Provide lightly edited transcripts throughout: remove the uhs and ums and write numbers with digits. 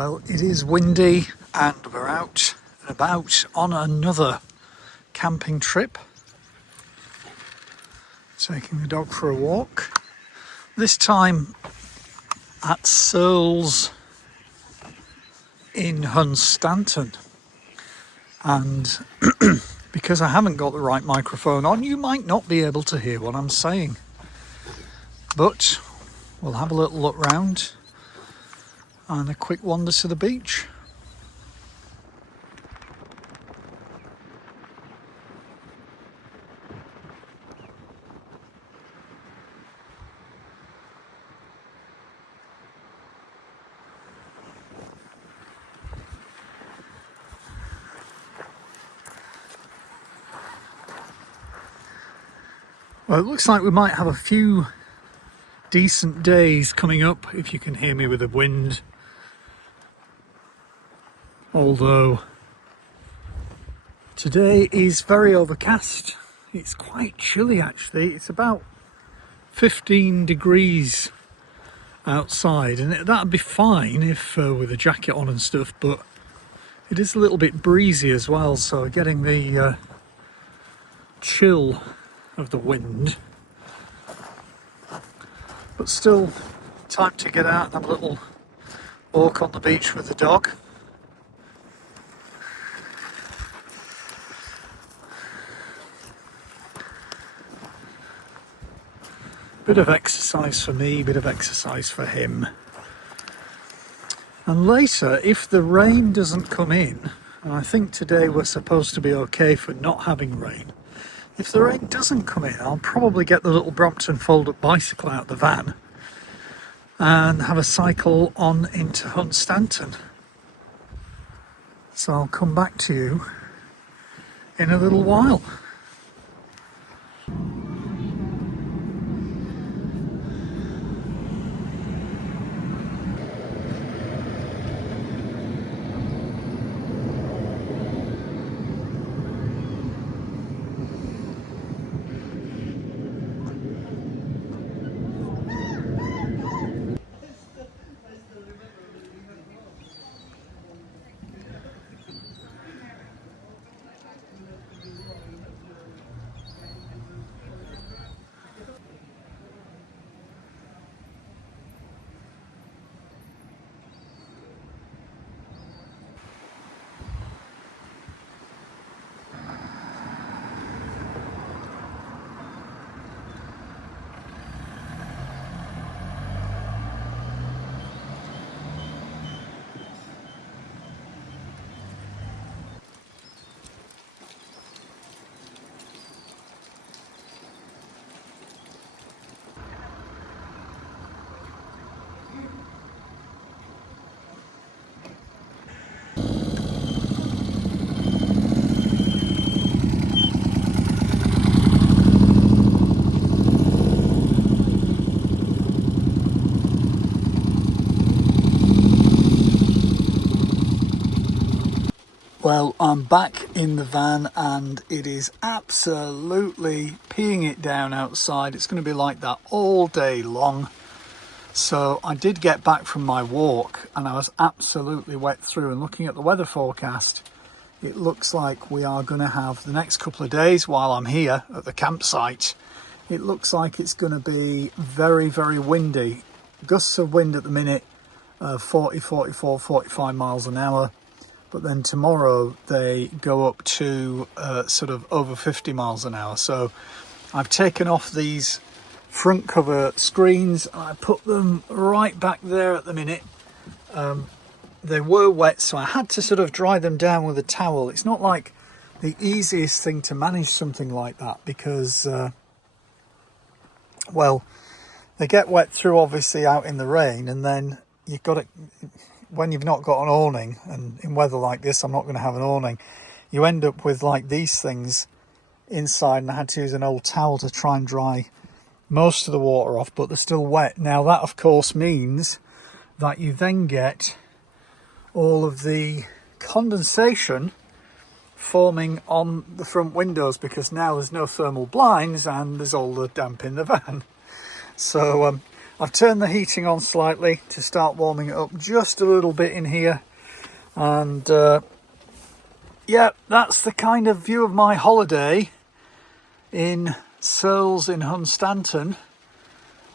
Well, it is windy and we're out and about on another camping trip. Taking the dog for a walk. This time at Searls in Hunstanton. And because I haven't got the right microphone on, you might not be able to hear what I'm saying. But we'll have a little look round and a quick wander to the beach. Well, it looks like we might have a few decent days coming up, if you can hear me with the wind. Although today is very overcast. It's quite chilly actually. It's about 15 degrees outside, and that'd be fine if with a jacket on and stuff, but it is a little bit breezy as well, so getting the chill of the wind. But still, time to get out and have a little walk on the beach with the dog. Bit of exercise for me, bit of exercise for him. And later, if the rain doesn't come in, and I think today we're supposed to be okay for not having rain, if the rain doesn't come in, I'll probably get the little Brompton fold-up bicycle out of the van and have a cycle on into Hunstanton. So I'll come back to you in a little while. Well, I'm back in the van and it is absolutely peeing it down outside. It's going to be like that all day long. So I did get back from my walk and I was absolutely wet through, and looking at the weather forecast, it looks like we are going to have the next couple of days while I'm here at the campsite. It looks like it's going to be very, very windy. Gusts of wind at the minute, 40, 44, 45 miles an hour. But then tomorrow they go up to sort of over 50 miles an hour. So I've taken off these front cover screens and I put them right back there at the minute. They were wet, so I had to sort of dry them down with a towel. It's not like the easiest thing to manage something like that because, well, they get wet through obviously out in the rain, and then you've got to, when you've not got an awning, and in weather like this I'm not going to have an awning, you end up with like these things inside, and I had to use an old towel to try and dry most of the water off, but they're still wet. Now that of course means that you then get all of the condensation forming on the front windows, because now there's no thermal blinds and there's all the damp in the van. So I've turned the heating on slightly to start warming it up just a little bit in here. And yeah, that's the kind of view of my holiday in Searls in Hunstanton.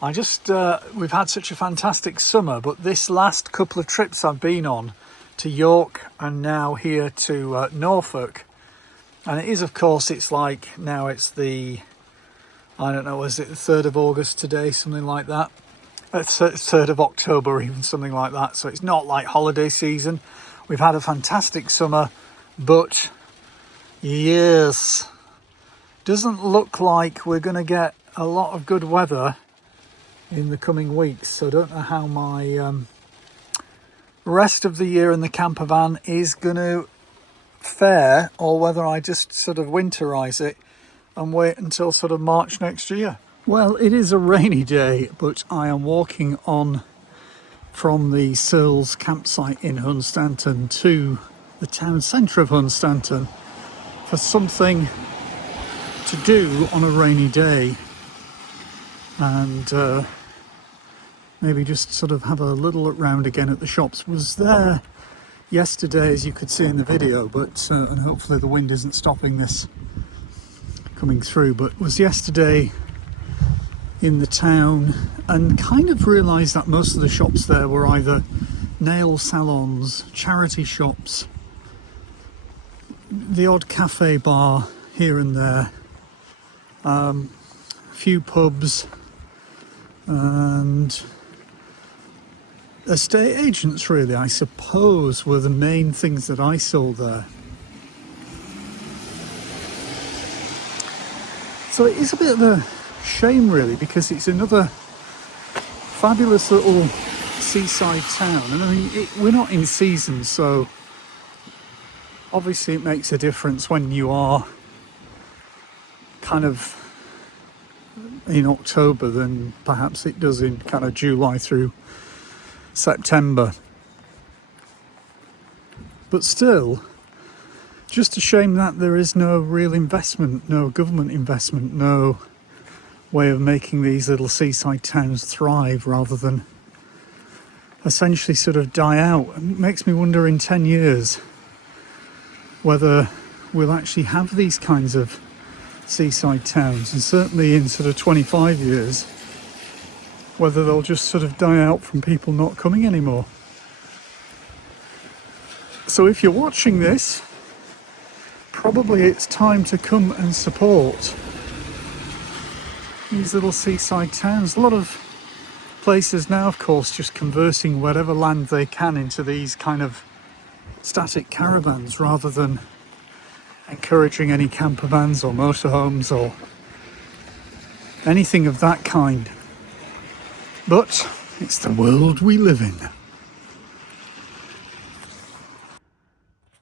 We've had such a fantastic summer, but this last couple of trips I've been on to York and now here to Norfolk, and it is, of course, it's like now it's the, I don't know, is it the 3rd of August today, something like that? It's 3rd of October, even something like that. So it's not like holiday season. We've had a fantastic summer, but yes, doesn't look like we're going to get a lot of good weather in the coming weeks. So I don't know how my rest of the year in the camper van is going to fare, or whether I just sort of winterize it and wait until sort of March next year. Well, it is a rainy day, but I am walking on from the Searls campsite in Hunstanton to the town centre of Hunstanton for something to do on a rainy day, and maybe just sort of have a little look round again at the shops. Was there yesterday, as you could see in the video, but and hopefully the wind isn't stopping this coming through, but was yesterday in the town and kind of realised that most of the shops there were either nail salons, charity shops, the odd cafe bar here and there, a few pubs, and estate agents, really, I suppose, were the main things that I saw there. So it is a bit of a shame, really, because it's another fabulous little seaside town, and I mean, we're not in season, so obviously it makes a difference when you are kind of in October than perhaps it does in kind of July through September. But still, just a shame that there is no real investment, no government investment, no way of making these little seaside towns thrive rather than essentially sort of die out. And it makes me wonder in 10 years whether we'll actually have these kinds of seaside towns, and certainly in sort of 25 years whether they'll just sort of die out from people not coming anymore. So if you're watching this, probably it's time to come and support these little seaside towns. A lot of places now, of course, just converting whatever land they can into these kind of static caravans rather than encouraging any camper vans or motorhomes or anything of that kind. But it's the world we live in.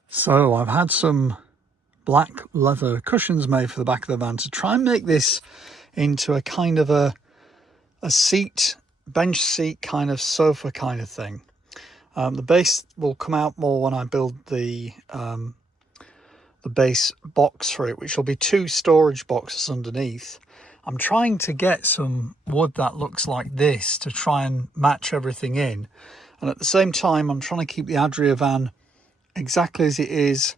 So I've had some black leather cushions made for the back of the van to try and make this into a kind of a seat, bench seat kind of sofa kind of thing. The base will come out more when I build the base box for it, which will be 2 storage boxes underneath. I'm trying to get some wood that looks like this to try and match everything in, and at the same time I'm trying to keep the Adria van exactly as it is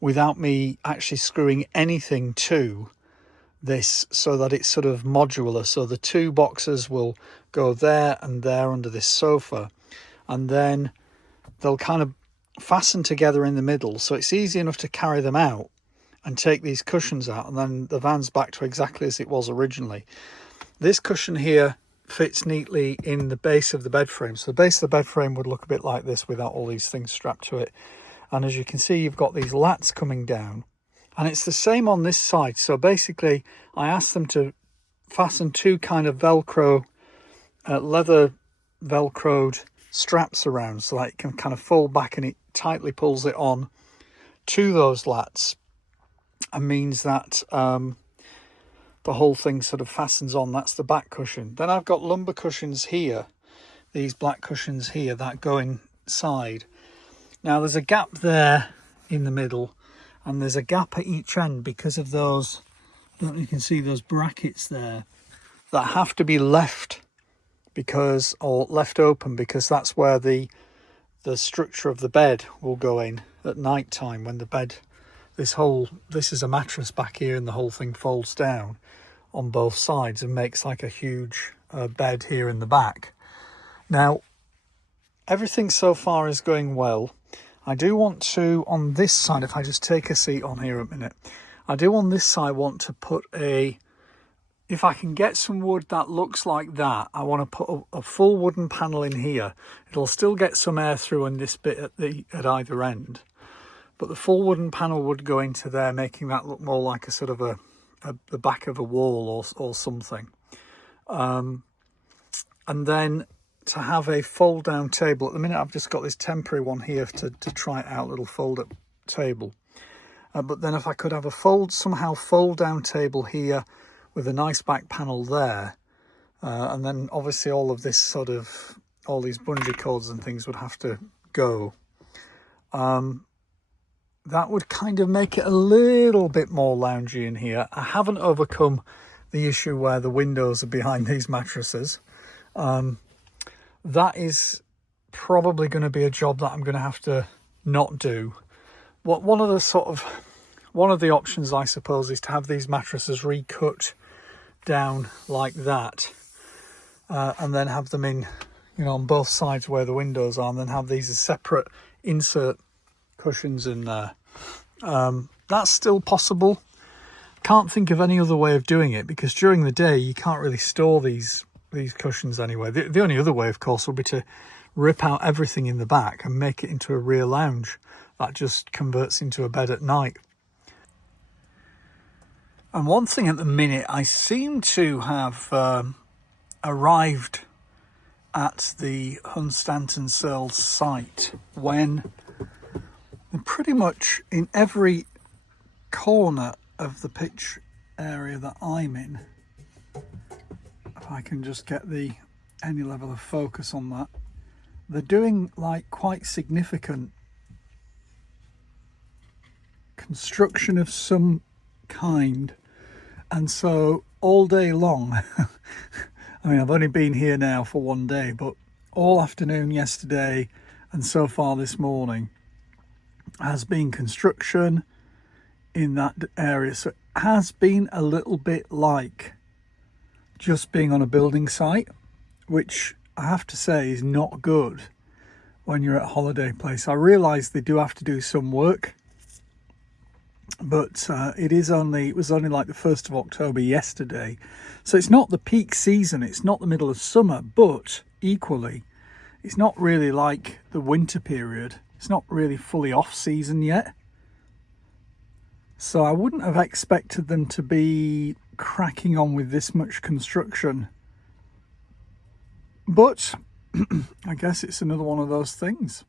without me actually screwing anything to this, so that it's sort of modular. So the 2 boxes will go there and there under this sofa, and then they'll kind of fasten together in the middle, so it's easy enough to carry them out and take these cushions out, and then the van's back to exactly as it was originally. This cushion here fits neatly in the base of the bed frame, so the base of the bed frame would look a bit like this without all these things strapped to it. And as you can see, you've got these lats coming down, and it's the same on this side. So basically I asked them to fasten 2 kind of velcro leather velcroed straps around, so that it can kind of fold back and it tightly pulls it on to those lats, and means that the whole thing sort of fastens on. That's the back cushion. Then I've got lumbar cushions here, these black cushions here that go inside. Now there's a gap there in the middle, and there's a gap at each end because of those, I don't know if you can see those brackets there, that have to be left because, or left open, because that's where the structure of the bed will go in at night time when the bed, this is a mattress back here, and the whole thing folds down on both sides and makes like a huge bed here in the back. Now, everything so far is going well. I do want to, on this side, if I just take a seat on here a minute, I do on this side want to put if I can get some wood that looks like that, I want to put a full wooden panel in here. It'll still get some air through in this bit at either end, but the full wooden panel would go into there, making that look more like a sort of the back of a wall or something. And then to have a fold down table. At the minute I've just got this temporary one here to try it out, little fold up table. But then if I could have a somehow fold down table here with a nice back panel there, and then obviously all of this all these bungee cords and things would have to go. That would kind of make it a little bit more loungy in here. I haven't overcome the issue where the windows are behind these mattresses. That is probably going to be a job that I'm going to have to not do. One of the options, I suppose, is to have these mattresses recut down like that, and then have them in, on both sides where the windows are, and then have these as separate insert cushions in there. That's still possible. Can't think of any other way of doing it, because during the day you can't really store these cushions anyway. The only other way, of course, would be to rip out everything in the back and make it into a rear lounge that just converts into a bed at night. And one thing at the minute, I seem to have arrived at the Hunstanton Searls site when pretty much in every corner of the pitch area that I'm in, if I can just get any level of focus on that, they're doing like quite significant construction of some kind. And so all day long, I mean, I've only been here now for one day, but all afternoon yesterday and so far this morning has been construction in that area. So it has been a little bit like just being on a building site, which I have to say is not good when you're at a holiday place. I realise they do have to do some work, but it was only like the 1st of October yesterday, so it's not the peak season, it's not the middle of summer, but equally it's not really like the winter period. It's not really fully off season yet, so I wouldn't have expected them to be cracking on with this much construction, but I guess it's another one of those things.